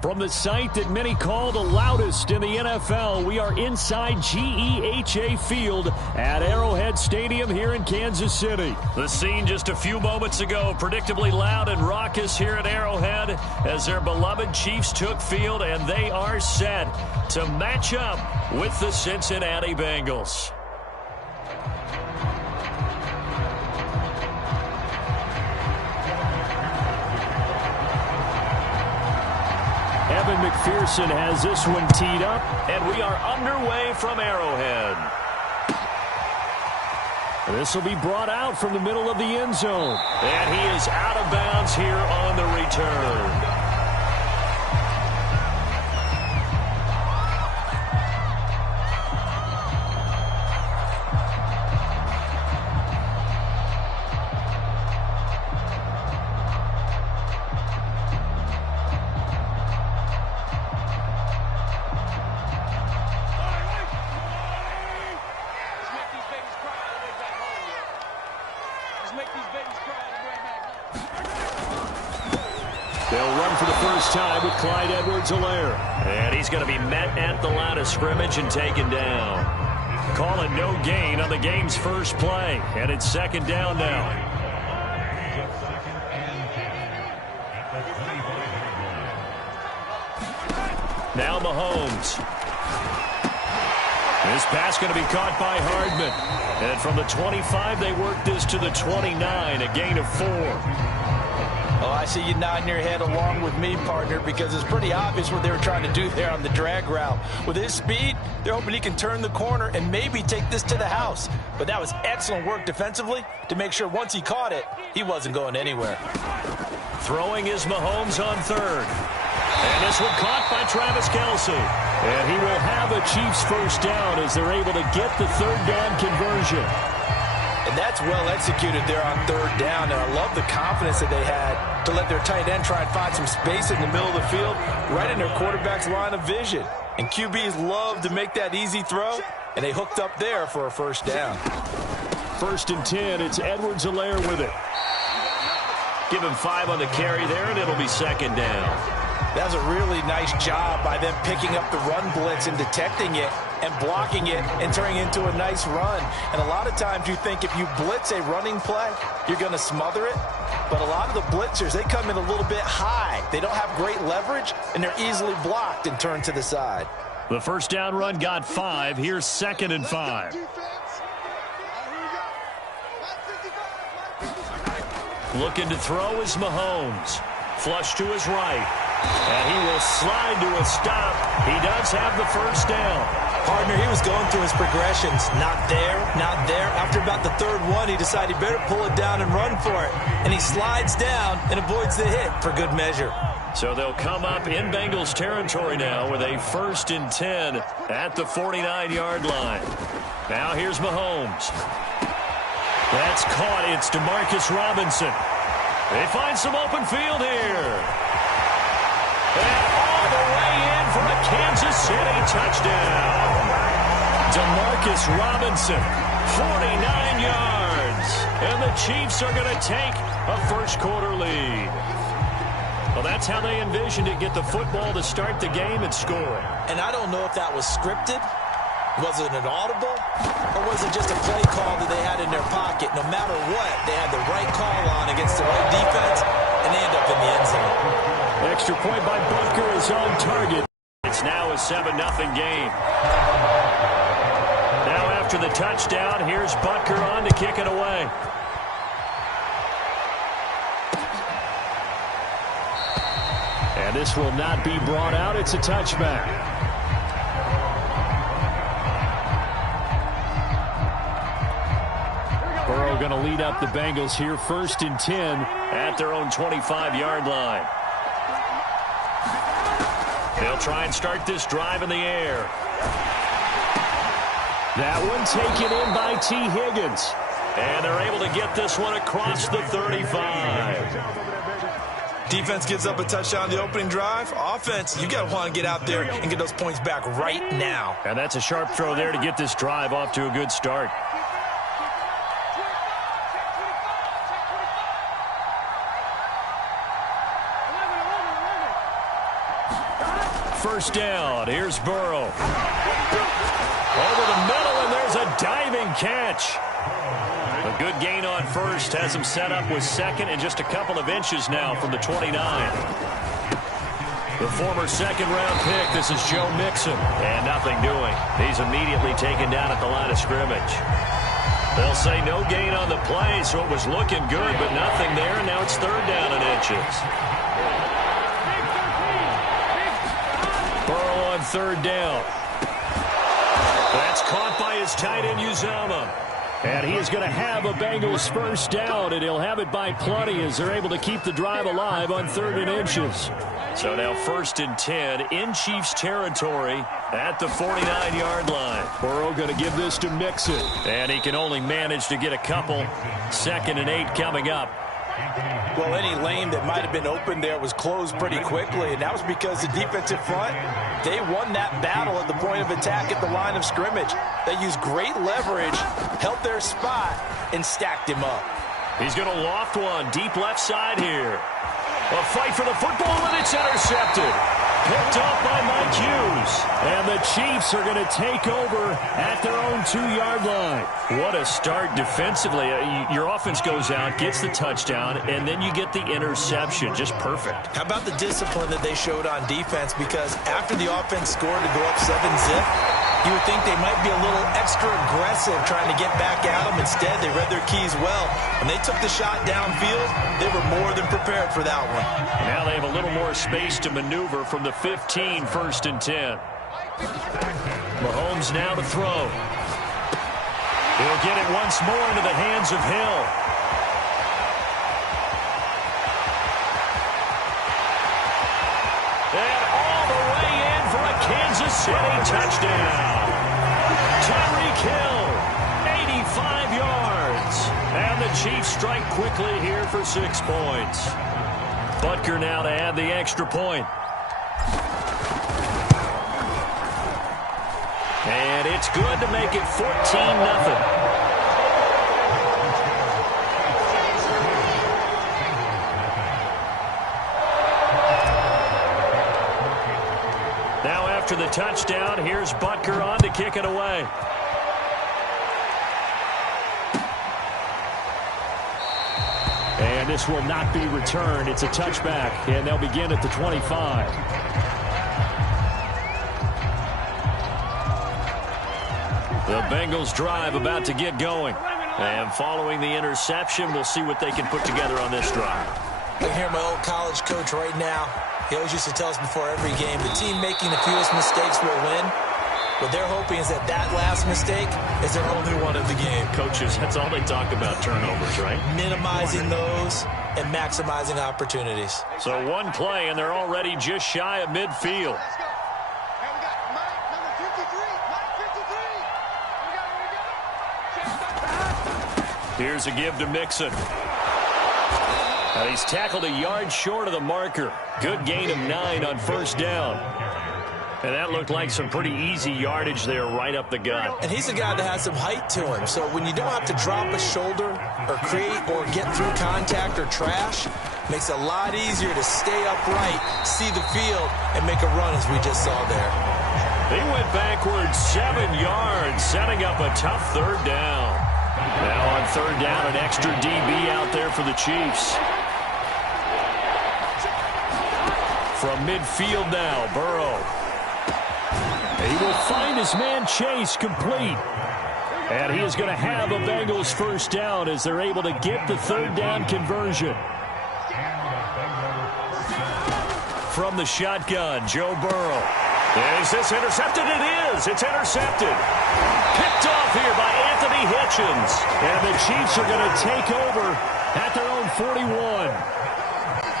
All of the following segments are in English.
From the site that many call the loudest in the NFL, we are inside GEHA Field at Arrowhead Stadium here in Kansas City. The scene just a few moments ago, predictably loud and raucous here at Arrowhead as their beloved Chiefs took field, and they are set to match up with the Cincinnati Bengals. Evan McPherson has this one teed up, and we are underway from Arrowhead. This will be brought out from the middle of the end zone. And he is out of bounds here on the return. Time with Clyde Edwards-Helaire. And he's going to be met at the line of scrimmage and taken down. Call it no gain on the game's first play. And it's second down now. Now Mahomes. This pass going to be caught by Hardman. And from the 25, they work this to the 29, a gain of 4. Oh, I see you nodding your head along with me, partner, because it's pretty obvious what they were trying to do there on the drag route. With his speed, they're hoping he can turn the corner and maybe take this to the house. But that was excellent work defensively to make sure once he caught it, he wasn't going anywhere. Throwing is Mahomes on third. And this one caught by Travis Kelce. And he will have a Chiefs first down as they're able to get the third down conversion. And that's well executed there on third down. And I love the confidence that they had to let their tight end try and find some space in the middle of the field, right in their quarterback's line of vision. And QBs love to make that easy throw, and they hooked up there for a first down. 1st and 10, it's Edwards-Helaire with it. Give him 5 on the carry there, and it'll be second down. That was a really nice job by them picking up the run blitz and detecting it and blocking it and turning it into a nice run. And a lot of times you think if you blitz a running play, you're going to smother it. But a lot of the blitzers, they come in a little bit high. They don't have great leverage, and they're easily blocked and turned to the side. The first down run got 5. Here's 2nd and 5. Looking to throw is Mahomes. Flush to his right. And he will slide to a stop. He does have the first down. Partner, he was going through his progressions. Not there, not there. After about the third one, he decided he better pull it down and run for it. And he slides down and avoids the hit for good measure. So they'll come up in Bengals territory now with a 1st and 10 at the 49-yard line. Now here's Mahomes. That's caught. It's DeMarcus Robinson. They find some open field here. And all the way in for a Kansas City touchdown. DeMarcus Robinson, 49 yards. And the Chiefs are going to take a first-quarter lead. Well, that's how they envisioned it, get the football to start the game and score. And I don't know if that was scripted. Was it an audible? Or was it just a play call that they had in their pocket? No matter what, they had the right call on against the right defense, and they end up in the end zone. Extra point by Butker is on target. It's now a 7-0 game. Now after the touchdown, here's Butker on to kick it away. And this will not be brought out. It's a touchback. Burrow going to lead up the Bengals here, 1st and 10 at their own 25-yard line. They'll try and start this drive in the air. That one taken in by T. Higgins. And they're able to get this one across the 35. Defense gives up a touchdown the opening drive. Offense, you got to want to get out there and get those points back right now. And that's a sharp throw there to get this drive off to a good start. first down. Here's Burrow. Over the middle, and there's a diving catch. A good gain on first has him set up with second and just a couple of inches now from the 29. The former second-round pick, this is Joe Mixon. And nothing doing. He's immediately taken down at the line of scrimmage. They'll say no gain on the play, so it was looking good, but nothing there, and now it's third down and inches. Burrow on third down. That's caught by his tight end, Uzomah. And he is going to have a Bengals first down, and he'll have it by plenty as they're able to keep the drive alive on third and inches. So now first and 10 in Chiefs territory at the 49-yard line. Burrow going to give this to Mixon. And he can only manage to get a couple. Second and 8 coming up. Well, any lane that might have been open there was closed pretty quickly, and that was because the defensive front, they won that battle at the point of attack at the line of scrimmage. They used great leverage, held their spot, and stacked him up. He's going to loft one deep left side here. A fight for the football, and it's intercepted. Picked off by Mike Hughes. And the Chiefs are going to take over at their own 2-yard line. What a start defensively. Your offense goes out, gets the touchdown, and then you get the interception. Just perfect. How about the discipline that they showed on defense? Because after the offense scored to go up 7-zip, you would think they might be a little extra aggressive trying to get back at them. Instead, they read their keys well. When they took the shot downfield, they were more than prepared for that one. Now they have a little more space to maneuver from the 15, first and 10. Mahomes now to throw. He'll get it once more into the hands of Hill. And all the way in for a Kansas City touchdown. Tyreek Hill, 85 yards. And the Chiefs strike quickly here for 6 points. Butker now to add the extra point. And it's good to make it 14-0. After the touchdown, here's Butker on to kick it away. And this will not be returned. It's a touchback, and they'll begin at the 25. The Bengals drive about to get going. And following the interception, we'll see what they can put together on this drive. I can hear my old college coach right now. He always used to tell us before every game, the team making the fewest mistakes will win. What they're hoping is that that last mistake is their only one of the game. Coaches, that's all they talk about, turnovers, right? Minimizing those and maximizing opportunities. So one play, and they're already just shy of midfield. Here's a give to Mixon. He's tackled a yard short of the marker. Good gain of 9 on first down. And that looked like some pretty easy yardage there right up the gut. And he's a guy that has some height to him. So when you don't have to drop a shoulder or create or get through contact or trash, makes it a lot easier to stay upright, see the field, and make a run as we just saw there. He went backwards 7 yards, setting up a tough third down. Now on third down, an extra DB out there for the Chiefs. From midfield now, Burrow. He will find his man Chase complete. And he is going to have a Bengals first down as they're able to get the third down conversion. From the shotgun, Joe Burrow. Is this intercepted? It is. It's intercepted. Picked off here by Anthony Hitchens. And the Chiefs are going to take over at their own 41.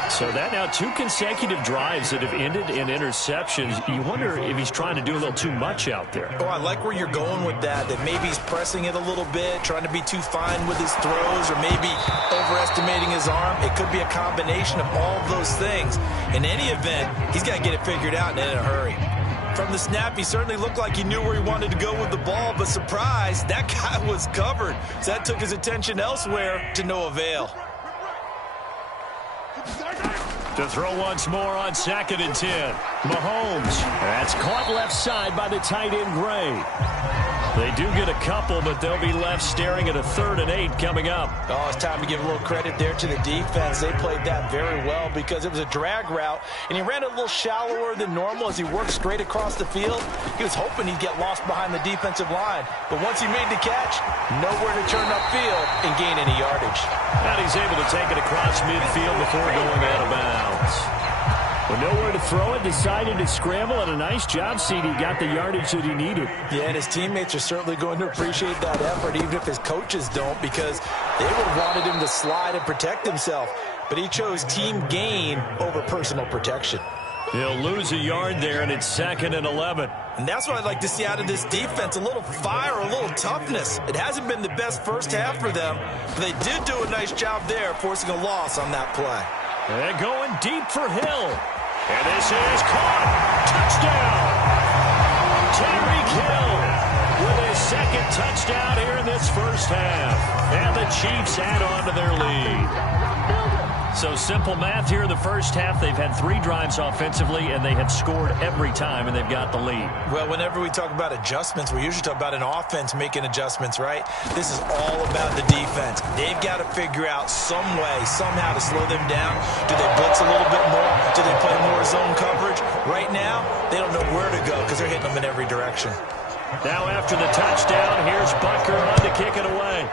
So that now 2 consecutive drives that have ended in interceptions. You wonder if he's trying to do a little too much out there. Oh, I like where you're going with that maybe he's pressing it a little bit, trying to be too fine with his throws, or maybe overestimating his arm. It could be a combination of all of those things. In any event, he's got to get it figured out and in a hurry. From the snap, he certainly looked like he knew where he wanted to go with the ball, but surprise, that guy was covered. So that took his attention elsewhere to no avail. To throw once more on 2nd and 10. Mahomes. That's caught left side by the tight end Gray. They do get a couple, but they'll be left staring at a 3rd and 8 coming up. Oh, it's time to give a little credit there to the defense. They played that very well because it was a drag route, and he ran a little shallower than normal as he worked straight across the field. He was hoping he'd get lost behind the defensive line, but once he made the catch, nowhere to turn upfield and gain any yardage. And he's able to take it across midfield before going out of bounds. With nowhere to throw it, decided to scramble, and a nice job, CD. Got the yardage that he needed. Yeah, and his teammates are certainly going to appreciate that effort, even if his coaches don't, because they would have wanted him to slide and protect himself. But he chose team gain over personal protection. He'll lose a yard there, and it's 2nd and 11. And that's what I'd like to see out of this defense, a little fire, a little toughness. It hasn't been the best first half for them, but they did do a nice job there, forcing a loss on that play. And going deep for Hill. And this is caught. Touchdown. Tyreek Hill with his 2nd touchdown here in this first half. And the Chiefs add on to their lead. So simple math here in the first half. They've had 3 drives offensively, and they have scored every time, and they've got the lead. Well, whenever we talk about adjustments, we usually talk about an offense making adjustments, right? This is all about the defense. They've got to figure out some way, somehow to slow them down. Do they blitz a little bit more? Do they play more zone coverage? Right now, they don't know where to go because they're hitting them in every direction. Now after the touchdown, here's Butker on to kick it away.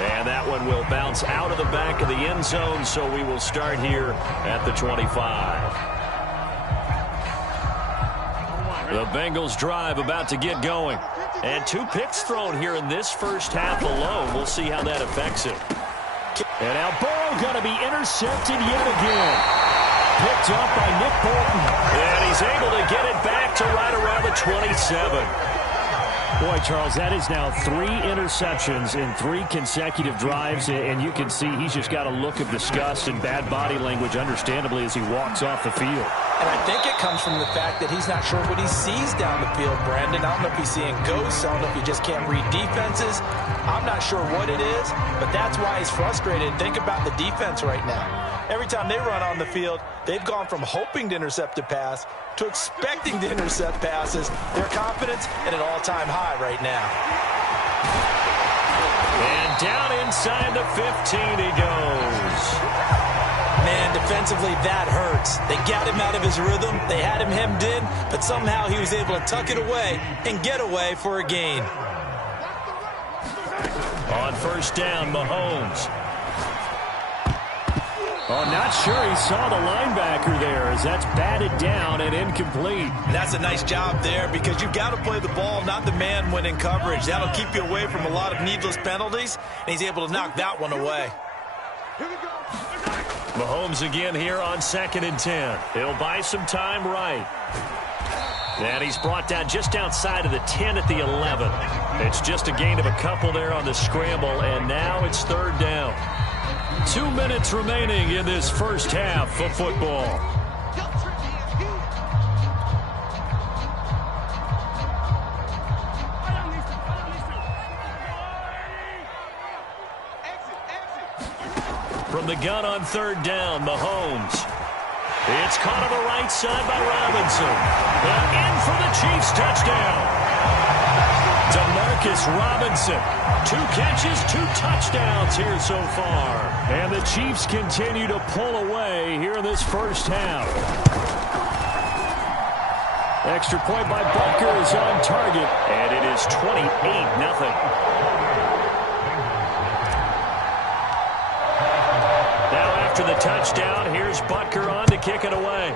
And that one will bounce out of the back of the end zone, so we will start here at the 25. The Bengals drive about to get going. And 2 picks thrown here in this first half alone. We'll see how that affects him. And now Burrow going to be intercepted yet again. Picked up by Nick Bolton. And he's able to get it back to right around the 27. Boy, Charles, that is now 3 interceptions in 3 consecutive drives, and you can see he's just got a look of disgust and bad body language, understandably, as he walks off the field. And I think it comes from the fact that he's not sure what he sees down the field, Brandon. I don't know if he's seeing ghosts. I don't know if he just can't read defenses. I'm not sure what it is, but that's why he's frustrated. Think about the defense right now. Every time they run on the field, they've gone from hoping to intercept a pass to expecting to intercept passes. Their confidence at an all-time high right now. And down inside the 15 he goes. Man, defensively, that hurts. They got him out of his rhythm. They had him hemmed in, but somehow he was able to tuck it away and get away for a gain. On first down, Mahomes. Oh, not sure he saw the linebacker there as that's batted down and incomplete. And that's a nice job there because you've got to play the ball, not the man when in coverage. That'll keep you away from a lot of needless penalties, and he's able to knock that one away. Mahomes again here on 2nd and 10. He'll buy some time right. And he's brought down just outside of the 10 at the 11. It's just a gain of a couple there on the scramble, and now it's 3rd down. 2 minutes remaining in this first half of football. From the gun on 3rd down, Mahomes. It's caught on the right side by Robinson. And in for the Chiefs touchdown. Demarcus Robinson. 2 catches, 2 touchdowns here so far. And the Chiefs continue to pull away here in this first half. Extra point by Butker is on target. And it is 28-0. Now after the touchdown, here's Butker on to kick it away.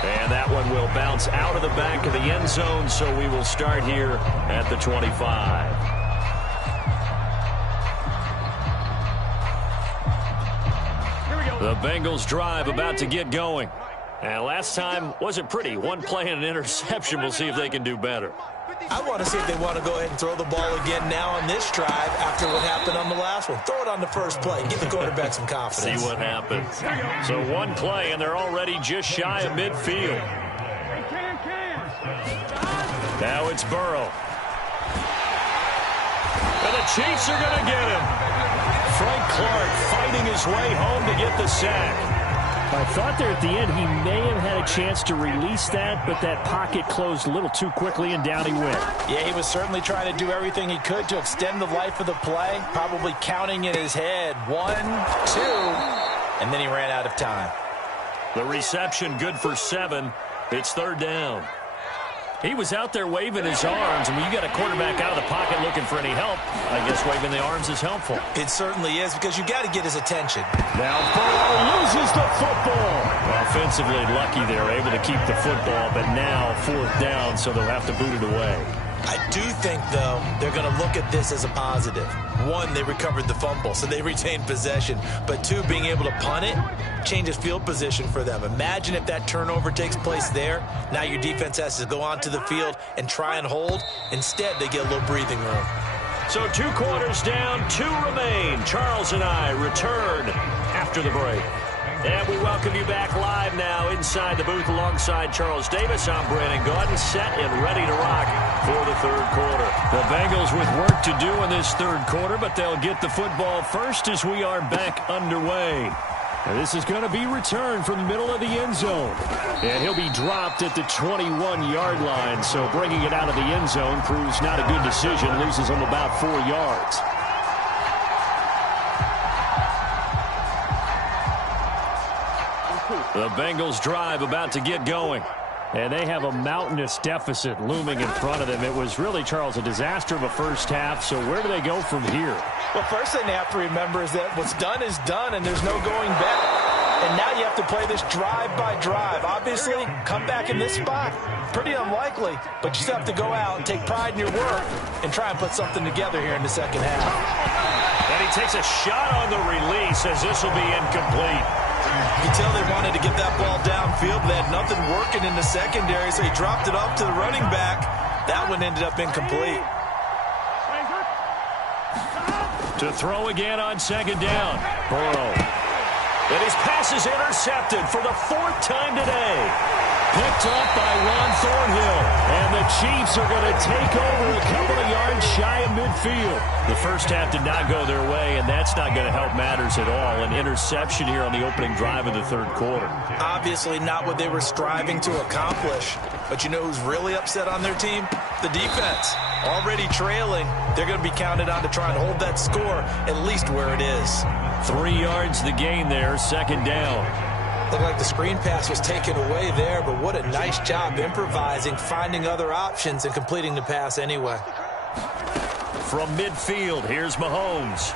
And that one will bounce out of the back of the end zone, so we will start here at the 25. The Bengals drive about to get going. And last time wasn't pretty. 1 play and an interception. We'll see if they can do better. I want to see if they want to go ahead and throw the ball again now on this drive after what happened on the last one. Throw it on the first play. Give the quarterback some confidence. See what happens. So 1 play, and they're already just shy of midfield. Now it's Burrow. the Chiefs are going to get him. Frank Clark fighting his way home to get the sack. I thought there at the end he may have had a chance to release that, but that pocket closed a little too quickly, and down he went. Yeah, he was certainly trying to do everything he could to extend the life of the play, probably counting in his head 1, 2, and then he ran out of time. The reception good for 7. It's third down. He was out there waving his arms, and when you got a quarterback out of the pocket looking for any help, I guess waving the arms is helpful. It certainly is, because you got to get his attention. Now Burrow loses the football. Offensively lucky they're able to keep the football, but now fourth down, so they'll have to boot it away. I do think, though, they're going to look at this as a positive. 1, they recovered the fumble, so they retained possession. But 2, being able to punt it changes field position for them. Imagine if that turnover takes place there. Now your defense has to go onto the field and try and hold. Instead, they get a little breathing room. So 2 quarters down, 2 remain. Charles and I return after the break. And we welcome you back live now inside the booth alongside Charles Davis. I'm Brandon Gaudin, set and ready to rock for the third quarter. The Bengals with work to do in this third quarter, but they'll get the football first as we are back underway. Now this is going to be returned from the middle of the end zone. And he'll be dropped at the 21-yard line, so bringing it out of the end zone proves not a good decision, loses him about 4 yards. The Bengals drive about to get going. And they have a mountainous deficit looming in front of them. It was really, Charles, a disaster of a first half. So where do they go from here? Well, first thing they have to remember is that what's done is done, and there's no going back. And now you have to play this drive by drive. Obviously, come back in this spot, pretty unlikely. But you still have to go out and take pride in your work and try and put something together here in the second half. And he takes a shot on the release as this will be incomplete. You can tell they wanted to get that ball downfield, but they had nothing working in the secondary, so he dropped it off to the running back. That one ended up incomplete. To throw again on second down. Burrow. And his pass is intercepted for the 4th time today. Picked up by Ron Thornhill. And the Chiefs are going to take over a couple of yards shy of midfield. The first half did not go their way, and that's not going to help matters at all. An interception here on the opening drive of the third quarter. Obviously not what they were striving to accomplish. But you know who's really upset on their team? The defense. Already trailing, they're going to be counted on to try and hold that score at least where it is. 3 yards the gain there, second down. Looked like the screen pass was taken away there, but what a nice job improvising, finding other options, and completing the pass anyway. From midfield, here's Mahomes.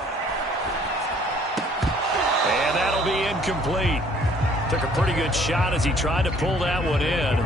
And that'll be incomplete. Took a pretty good shot as he tried to pull that one in.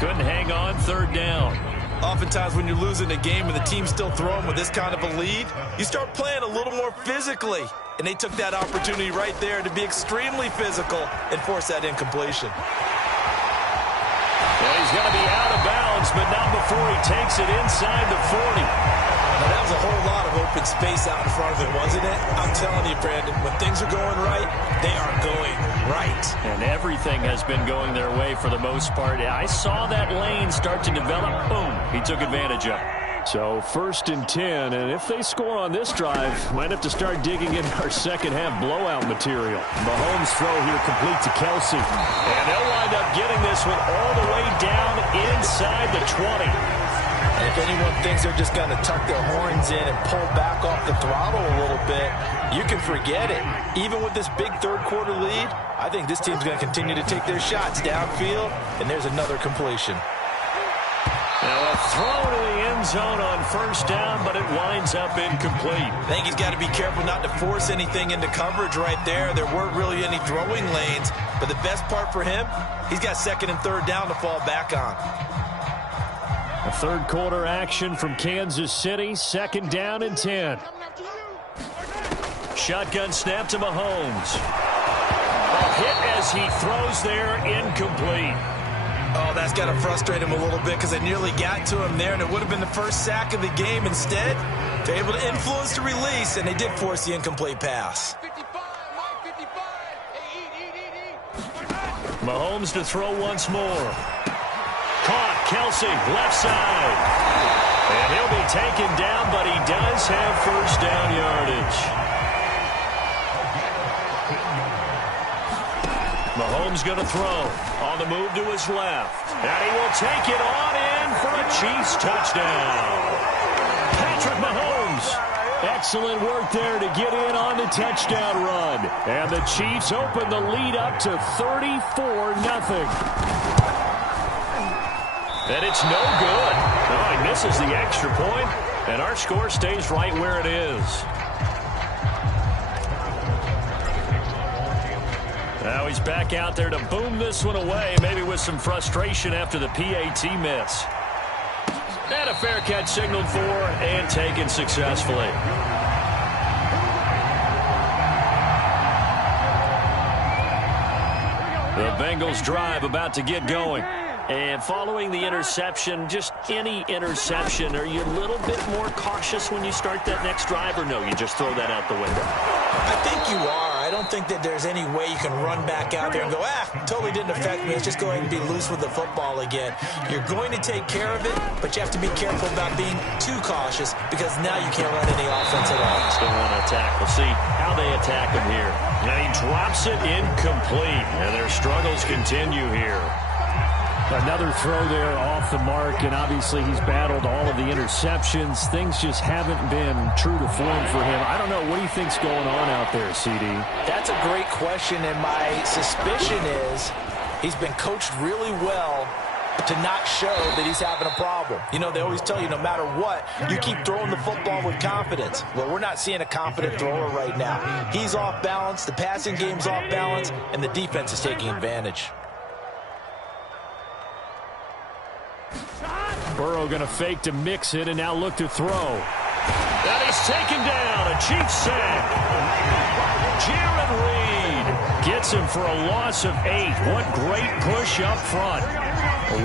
Couldn't hang on, third down. Oftentimes when you're losing a game and the team's still throwing with this kind of a lead, you start playing a little more physically. And they took that opportunity right there to be extremely physical and force that incompletion. And he's going to be out of bounds, but not before he takes it inside the 40. Now, that was a whole lot of open space out in front of him, wasn't it? I'm telling you, Brandon, when things are going right, they are going right. And everything has been going their way for the most part. I saw that lane start to develop. Boom. He took advantage of it. So 1st and 10, and if they score on this drive, might have to start digging in our second half blowout material. Mahomes' throw here complete to Kelsey. And they'll wind up getting this one all the way down inside the 20. And if anyone thinks they're just going to tuck their horns in and pull back off the throttle a little bit, you can forget it. Even with this big third quarter lead, I think this team's going to continue to take their shots downfield, and there's another completion. Now a throw to the end zone on first down, but it winds up incomplete. I think he's got to be careful not to force anything into coverage right there. There weren't really any throwing lanes, but the best part for him, he's got second and third down to fall back on. A third quarter action from Kansas City, 2nd down and 10. Shotgun snap to Mahomes. A hit as he throws there, incomplete. Oh, that's got to frustrate him a little bit because they nearly got to him there, and it would have been the first sack of the game. Instead, they're able to influence the release, and they did force the incomplete pass. Mahomes to throw once more. Caught, Kelsey, left side. And he'll be taken down, but he does have first down yardage. Mahomes going to throw. On the move to his left. And he will take it on in for a Chiefs touchdown. Patrick Mahomes. Excellent work there to get in on the touchdown run. And the Chiefs open the lead up to 34-0. And it's no good. Oh, he misses the extra point, and our score stays right where it is. Now he's back out there to boom this one away, maybe with some frustration after the PAT miss. And a fair catch signaled for and taken successfully. The Bengals drive about to get going. And following the interception, just any interception, are you a little bit more cautious when you start that next drive, or no, you just throw that out the window? I think you are. I don't think that there's any way you can run back out there and go, totally didn't affect me. Let's just go ahead and be loose with the football again. You're going to take care of it, but you have to be careful about being too cautious because now you can't run any offense at all. Still want to attack. We'll see how they attack him here. And he drops it incomplete, and their struggles continue here. Another throw there off the mark, and obviously he's battled all of the interceptions. Things just haven't been true to form for him. I don't know. What do you think's going on out there, CD? That's a great question, and my suspicion is he's been coached really well to not show that he's having a problem. You know, they always tell you no matter what, you keep throwing the football with confidence. Well, we're not seeing a confident thrower right now. He's off balance, the passing game's off balance, and the defense is taking advantage. Burrow going to fake to mix it and now look to throw. And he's taken down. A Chiefs sack. Jaron Reed gets him for a loss of 8. What great push up front.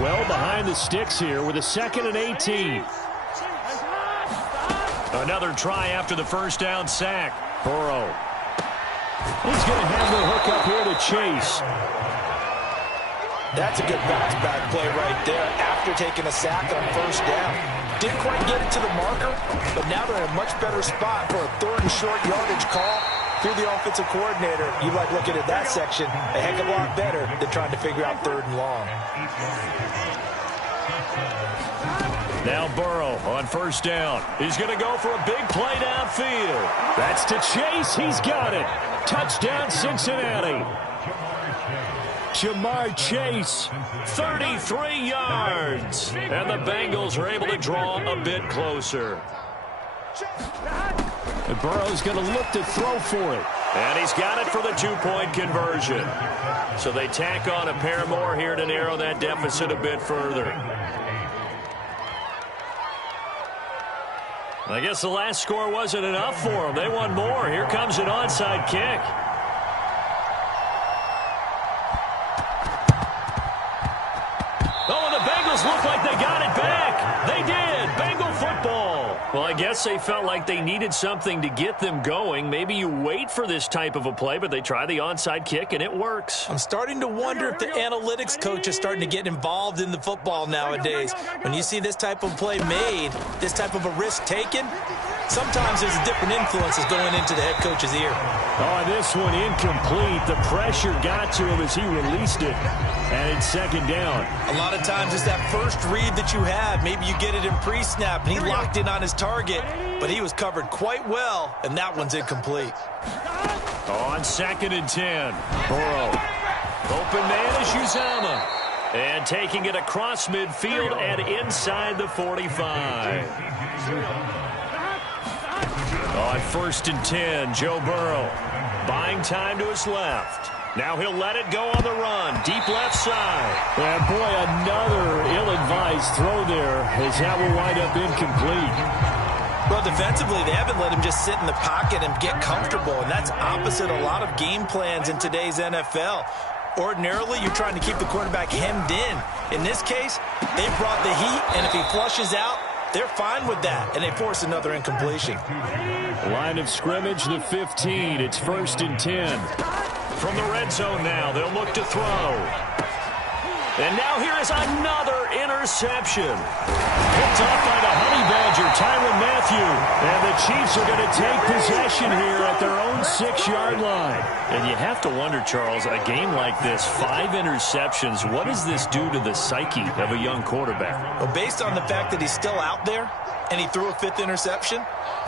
Well behind the sticks here with a 2nd and 18. Another try after the first down sack. Burrow. He's going to have the hook up here to Chase. That's a good bounce-back play right there after taking a sack on first down. Didn't quite get it to the marker, but now they're in a much better spot for a 3rd and short yardage call. If you're the offensive coordinator, you like looking at that section a heck of a lot better than trying to figure out 3rd and long. Now Burrow on first down. He's going to go for a big play downfield. That's to Chase. He's got it. Touchdown, Cincinnati. Jamar Chase, 33 yards. And the Bengals are able to draw a bit closer. And Burrow's going to look to throw for it. And he's got it for the 2-point conversion. So they tack on a pair more here to narrow that deficit a bit further. I guess the last score wasn't enough for them. They want more. Here comes an onside kick. Look like they got it back. They did. Bengal football. Well, I guess they felt like they needed something to get them going. Maybe you wait for this type of a play, but they try the onside kick, and it works. I'm starting to wonder if the analytics coach is starting to get involved in the football nowadays. When you see this type of play made, this type of a risk taken, sometimes there's a different influences going into the head coach's ear. Oh, this one incomplete. The pressure got to him as he released it. And it's 2nd down. A lot of times it's that first read that you have. Maybe you get it in pre-snap, and he locked in on his target, but he was covered quite well, and that one's incomplete. On 2nd and 10, Burrow. Open man is Uzama. And taking it across midfield and inside the 45. On 1st and 10, Joe Burrow buying time to his left. Now he'll let it go on the run. Deep left side. And boy, another ill-advised throw there as that will wind up incomplete. Well, defensively, they haven't let him just sit in the pocket and get comfortable, and that's opposite a lot of game plans in today's NFL. Ordinarily, you're trying to keep the quarterback hemmed in. In this case, they brought the heat, and if he flushes out, they're fine with that, and they force another incompletion. Line of scrimmage, the 15. It's 1st and 10. From the red zone now, they'll look to throw. And now here is another interception. Picked off by the Honey Badger, Tyrann Mathieu. And the Chiefs are going to take possession here at their own 6-yard line. And you have to wonder, Charles, a game like this, 5 interceptions, what does this do to the psyche of a young quarterback? Well, based on the fact that he's still out there and he threw a 5th interception,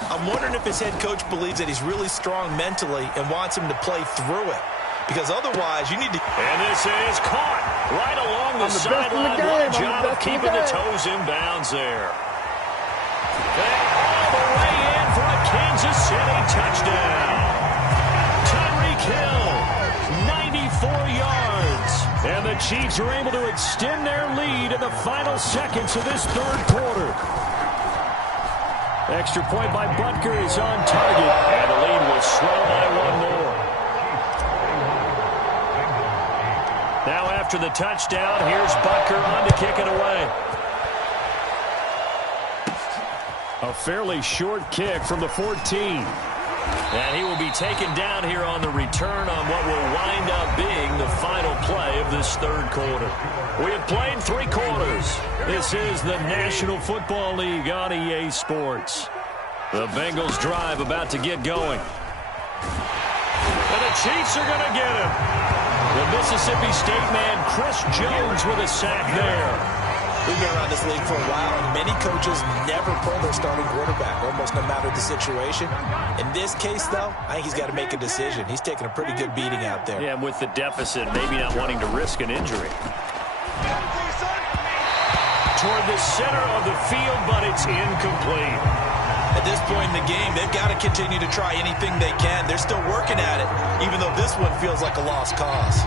I'm wondering if his head coach believes that he's really strong mentally and wants him to play through it. Because otherwise, you need to... And this is caught right along the sideline. What a job of keeping the toes in bounds there. And all the way in for a Kansas City touchdown. Tyreek Hill, 94 yards. And the Chiefs are able to extend their lead in the final seconds of this third quarter. Extra point by Butker is on target. And the lead will swell by 1 more. Now after the touchdown, here's Butker on to kick it away. A fairly short kick from the 14. And he will be taken down here on the return on what will wind up being the final play of this third quarter. We have played 3 quarters. This is the National Football League on EA Sports. The Bengals drive about to get going. And the Chiefs are going to get him. The Mississippi State man, Chris Jones, with a sack there. We've been around this league for a while, and many coaches never pull their starting quarterback, almost no matter the situation. In this case, though, I think he's got to make a decision. He's taking a pretty good beating out there. Yeah, with the deficit, maybe not wanting to risk an injury. Toward the center of the field, but it's incomplete. At this point in the game, they've got to continue to try anything they can. They're still working at it, even though this one feels like a lost cause.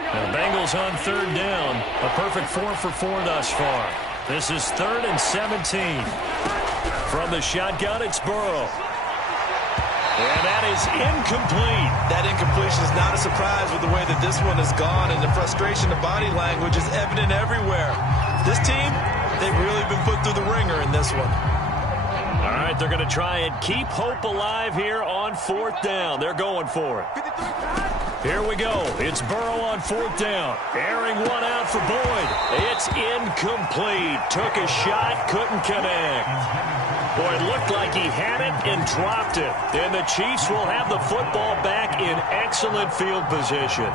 The Bengals on 3rd down. A perfect 4 for 4 thus far. This is 3rd and 17. From the shotgun, it's Burrow. And that is incomplete. That incompletion is not a surprise with the way that this one has gone, and the frustration of body language is evident everywhere. This team, they've really been put through the ringer in this one. All right, they're going to try and keep hope alive here on 4th down. They're going for it. Here we go. It's Burrow on 4th down. Airing one out for Boyd. It's incomplete. Took a shot, couldn't connect. Boy, it looked like he had it and dropped it. And the Chiefs will have the football back in excellent field position.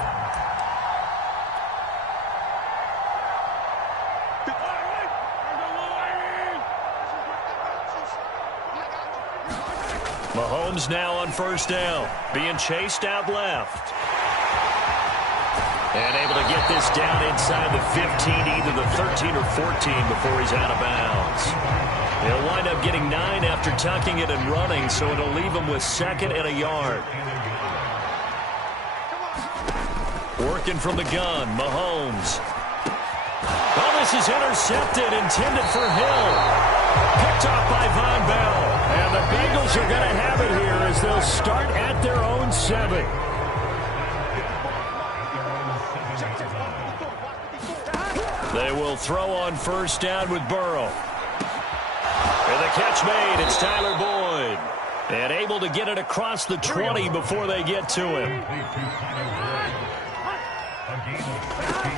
Mahomes now on 1st down. Being chased out left. And able to get this down inside the 15, either the 13 or 14 before he's out of bounds. He'll wind up getting 9 after tucking it and running, so it'll leave him with 2nd and a yard. Working from the gun, Mahomes. Oh, this is intercepted, intended for Hill. Picked off by Von Bell. And the Bengals are going to have it here as they'll start at their own 7. They will throw on 1st down with Burrow. And the catch made. It's Tyler Boyd. And able to get it across the 20 before they get to him.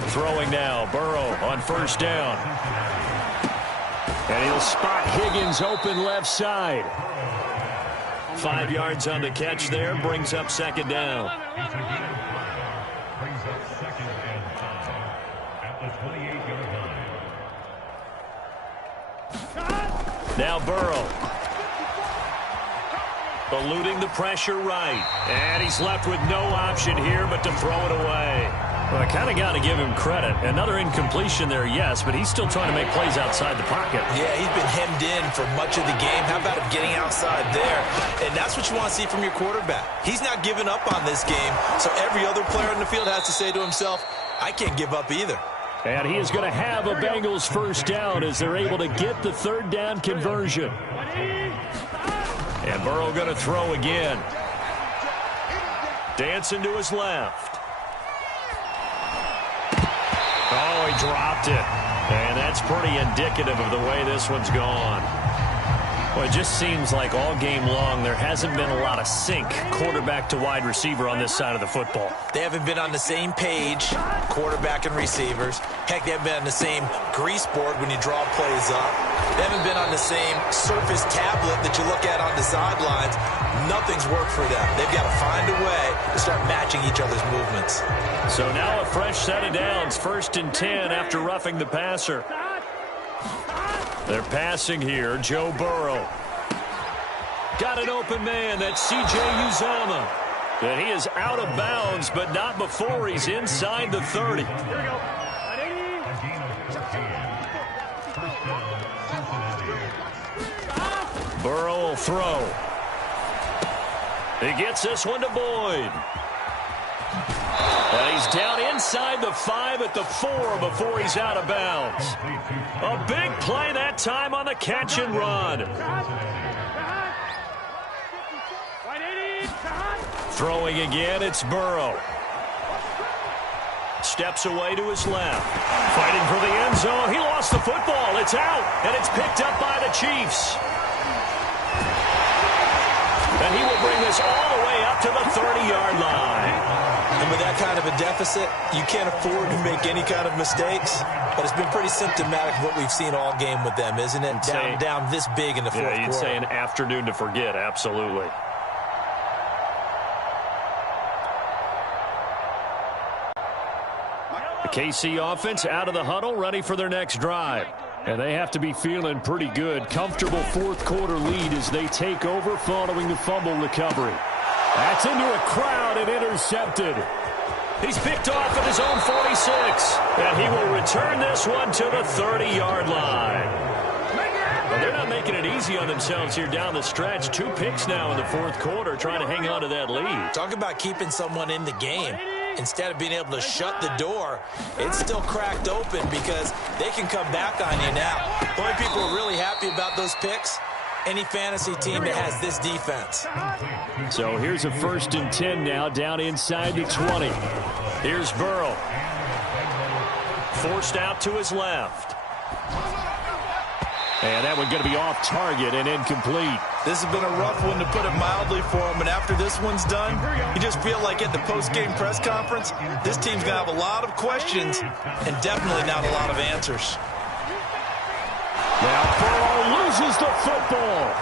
Throwing now. Burrow on 1st down. And he'll spot Higgins open left side. 5 yards on the catch there. Brings up 2nd down. Now Burrow. Eluding the pressure right. And he's left with no option here but to throw it away. Well, I kind of got to give him credit. Another incompletion there, yes, but he's still trying to make plays outside the pocket. Yeah, he's been hemmed in for much of the game. How about him getting outside there? And that's what you want to see from your quarterback. He's not giving up on this game, so every other player in the field has to say to himself, I can't give up either. And he is going to have a Bengals 1st down as they're able to get the 3rd down conversion. And Burrow going to throw again. Dancing to his left. Oh, he dropped it. And that's pretty indicative of the way this one's gone. Well, it just seems like all game long there hasn't been a lot of sync quarterback to wide receiver on this side of the football. They haven't been on the same page, quarterback and receivers. Heck, they haven't been on the same grease board when you draw plays up. They haven't been on the same surface tablet that you look at on the sidelines. Nothing's worked for them. They've got to find a way to start matching each other's movements. So now a fresh set of downs, 1st and 10 after roughing the passer. They're passing here, Joe Burrow. Got an open man, that's C.J. Uzomah. And he is out of bounds, but not before he's inside the 30. Burrow will throw. He gets this one to Boyd. And he's down inside the 5 at the 4 before he's out of bounds. A big play that time on the catch and run. Throwing again, it's Burrow. Steps away to his left. Fighting for the end zone. He lost the football. It's out, and it's picked up by the Chiefs. And he will bring this all the way up to the 30-yard line. And with that kind of a deficit, you can't afford to make any kind of mistakes. But it's been pretty symptomatic of what we've seen all game with them, isn't it? Down this big in the fourth quarter. Yeah, you'd say an afternoon to forget, absolutely. The KC offense out of the huddle, ready for their next drive. And they have to be feeling pretty good. Comfortable fourth quarter lead as they take over following the fumble recovery. That's into a crowd and intercepted. He's picked off at his own 46. And he will return this one to the 30-yard line. Well, they're not making it easy on themselves here down the stretch. 2 picks now in the fourth quarter trying to hang on to that lead. Talk about keeping someone in the game. Instead of being able to shut the door, it's still cracked open because they can come back on you now. The only people who are really happy about those picks, any fantasy team that has this defense. So here's a 1st and 10 now, down inside the 20. Here's Burrow. Forced out to his left. And that one going to be off target and incomplete. This has been a rough one, to put it mildly, for him. And after this one's done, you just feel like at the post-game press conference, this team's going to have a lot of questions and definitely not a lot of answers. Now Burrow loses the football.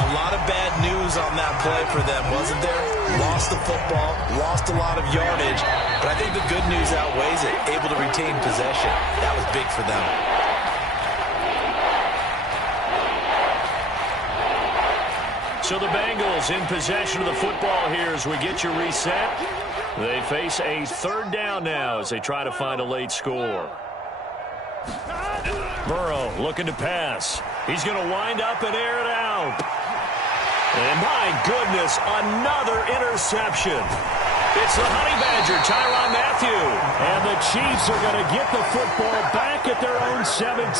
A lot of bad news on that play for them, wasn't there? Lost the football, lost a lot of yardage, but I think the good news outweighs it. Able to retain possession. That was big for them. So the Bengals in possession of the football here as we get you reset. They face a 3rd down now as they try to find a late score. Burrow looking to pass. He's going to wind up and air it out. And my goodness, another interception. It's the Honey Badger, Tyrann Mathieu. And the Chiefs are going to get the football back at their own 17.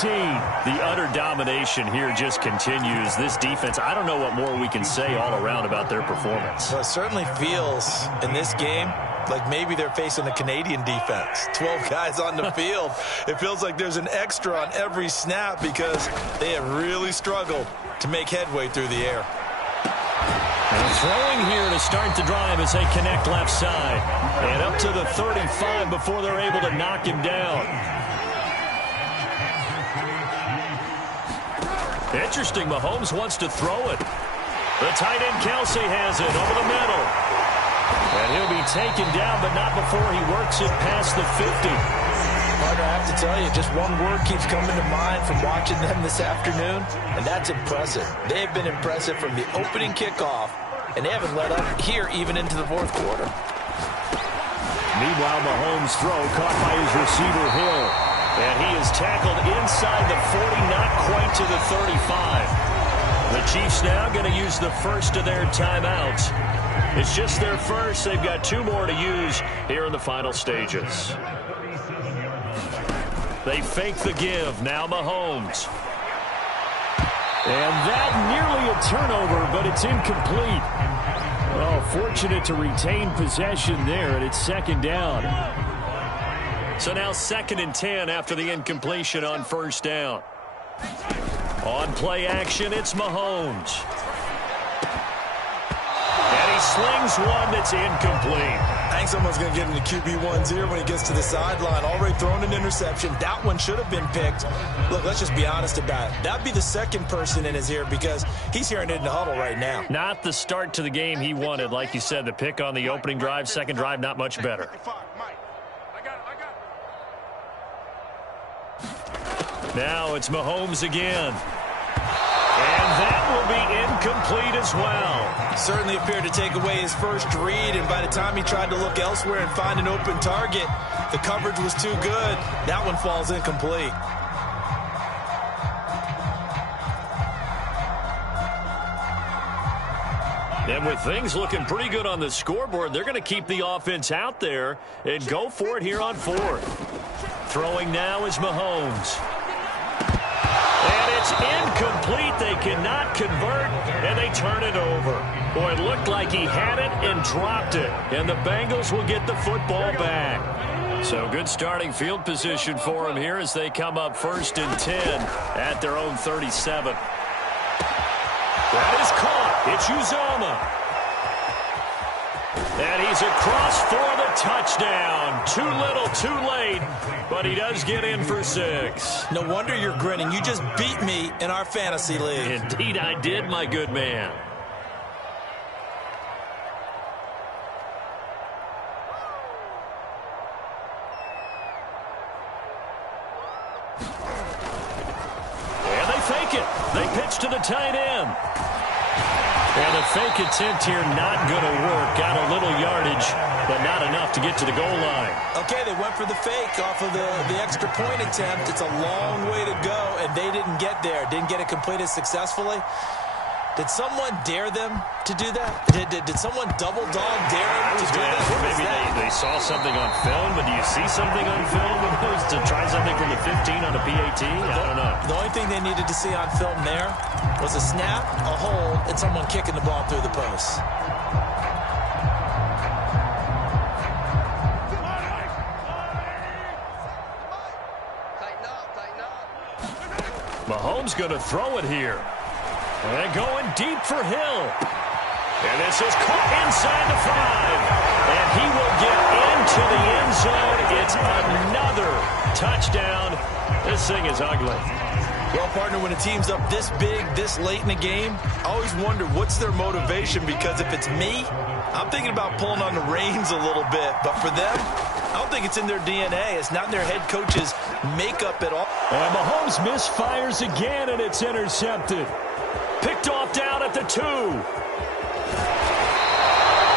The utter domination here just continues. This defense, I don't know what more we can say all around about their performance. Well, it certainly feels in this game like maybe they're facing a Canadian defense. 12 guys on the field. It feels like there's an extra on every snap because they have really struggled to make headway through the air. And throwing here to start the drive as they connect left side. And up to the 35 before they're able to knock him down. Interesting, Mahomes wants to throw it. The tight end Kelsey has it over the middle. And he'll be taken down, but not before he works it past the 50. Partner, I have to tell you, just one word keeps coming to mind from watching them this afternoon, and that's impressive. They have been impressive from the opening kickoff, and they haven't let up here even into the fourth quarter. Meanwhile, Mahomes' throw caught by his receiver, Hill. And he is tackled inside the 40, not quite to the 35. The Chiefs now going to use the first of their timeouts. It's just their first. They've got 2 more to use here in the final stages. They fake the give. Now Mahomes. And that nearly a turnover, but it's incomplete. Well, fortunate to retain possession there, and it's second down. So now 2nd and 10 after the incompletion on first down. On play action, it's Mahomes. And he slings one that's incomplete. I think someone's going to get into QB1's ear when he gets to the sideline. Already thrown an interception. That one should have been picked. Look, let's just be honest about it. That'd be the second person in his ear because he's hearing it in the huddle right now. Not the start to the game he wanted. Like you said, the pick on the opening drive, second drive, not much better. Now it's Mahomes again. And that will be incomplete as well. Certainly appeared to take away his first read, and by the time he tried to look elsewhere and find an open target, the coverage was too good. That one falls incomplete. And with things looking pretty good on the scoreboard, they're going to keep the offense out there and go for it here on 4th. Throwing now is Mahomes. And it's incomplete. They cannot convert, and they turn it over. Boy, it looked like he had it and dropped it. And the Bengals will get the football back. So good starting field position for them here as they come up 1st and 10 at their own 37. That is caught. It's Uzomah. And he's across for the touchdown. Too little, too late, but he does get in for 6. No wonder you're grinning. You just beat me in our fantasy league. Indeed I did, my good man. And they fake it. They pitch to the tight end. And a fake attempt here not going to work. Got a little yardage, but not enough to get to the goal line. Okay, they went for the fake off of the extra point attempt. It's a long way to go, and they didn't get there. Didn't get it completed successfully. Did someone dare them to do that? Did someone double dog dare them to do that? Maybe they saw something on film, but do you see something on film to try something from the 15 on a PAT? I don't know. The only thing they needed to see on film there was a snap, a hold, and someone kicking the ball through the post. Mahomes going to throw it here. And going deep for Hill. And this is caught inside the 5. And he will get into the end zone. It's another touchdown. This thing is ugly. Well, partner, when a team's up this big, this late in the game, I always wonder what's their motivation, because if it's me, I'm thinking about pulling on the reins a little bit. But for them, I don't think it's in their DNA. It's not in their head coach's makeup at all. And Mahomes misfires again, and it's intercepted. Picked off down at the 2.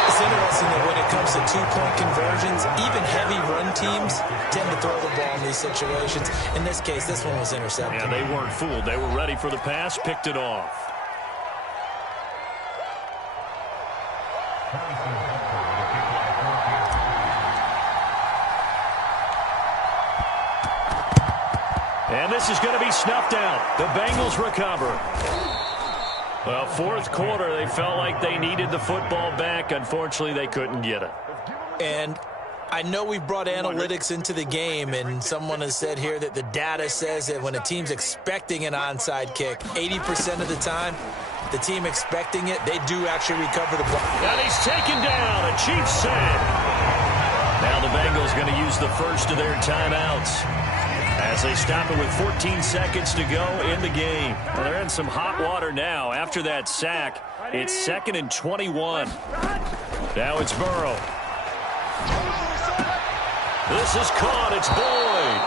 It's interesting that when it comes to two-point conversions, even heavy run teams tend to throw the ball in these situations. In this case, this one was intercepted. Yeah, they weren't fooled. They were ready for the pass, picked it off. And this is going to be snuffed out. The Bengals recover. Well, 4th quarter, they felt like they needed the football back. Unfortunately, they couldn't get it. And I know we've brought analytics into the game, and someone has said here that the data says that when a team's expecting an onside kick, 80% of the time, the team expecting it, they do actually recover the ball. And he's taken down. A Chiefs sack. Now the Bengals going to use the first of their timeouts as they stop it with 14 seconds to go in the game. Well, they're in some hot water now. After that sack, it's 2nd and 21. Now it's Burrow. This is caught. It's Boyd.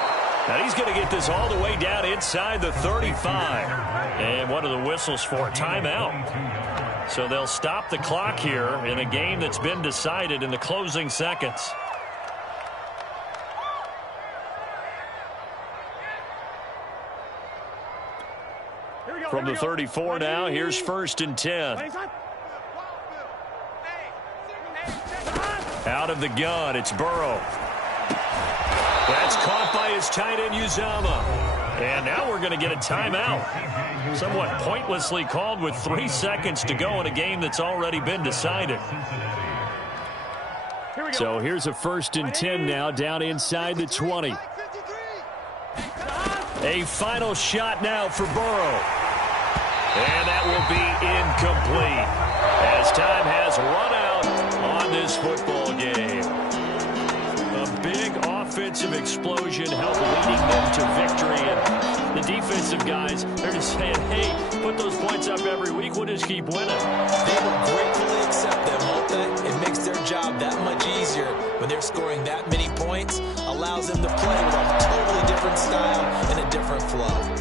Now he's going to get this all the way down inside the 35. And what are the whistles for? Timeout. So they'll stop the clock here in a game that's been decided in the closing seconds. From the 34 now, here's 1st and 10. Out of the gun, it's Burrow. That's caught by his tight end, Uzomah. And now we're going to get a timeout. Somewhat pointlessly called with 3 seconds to go in a game that's already been decided. So here's a 1st and 10 now, down inside the 20. A final shot now for Burrow. And that will be incomplete as time has run out on this football game. A big offensive explosion helped leading them to victory. And the defensive guys, they're just saying, hey, put those points up every week. We'll just keep winning. They will gratefully accept them, won't they? It makes their job that much easier when they're scoring that many points. Allows them to play with a totally different style and a different flow.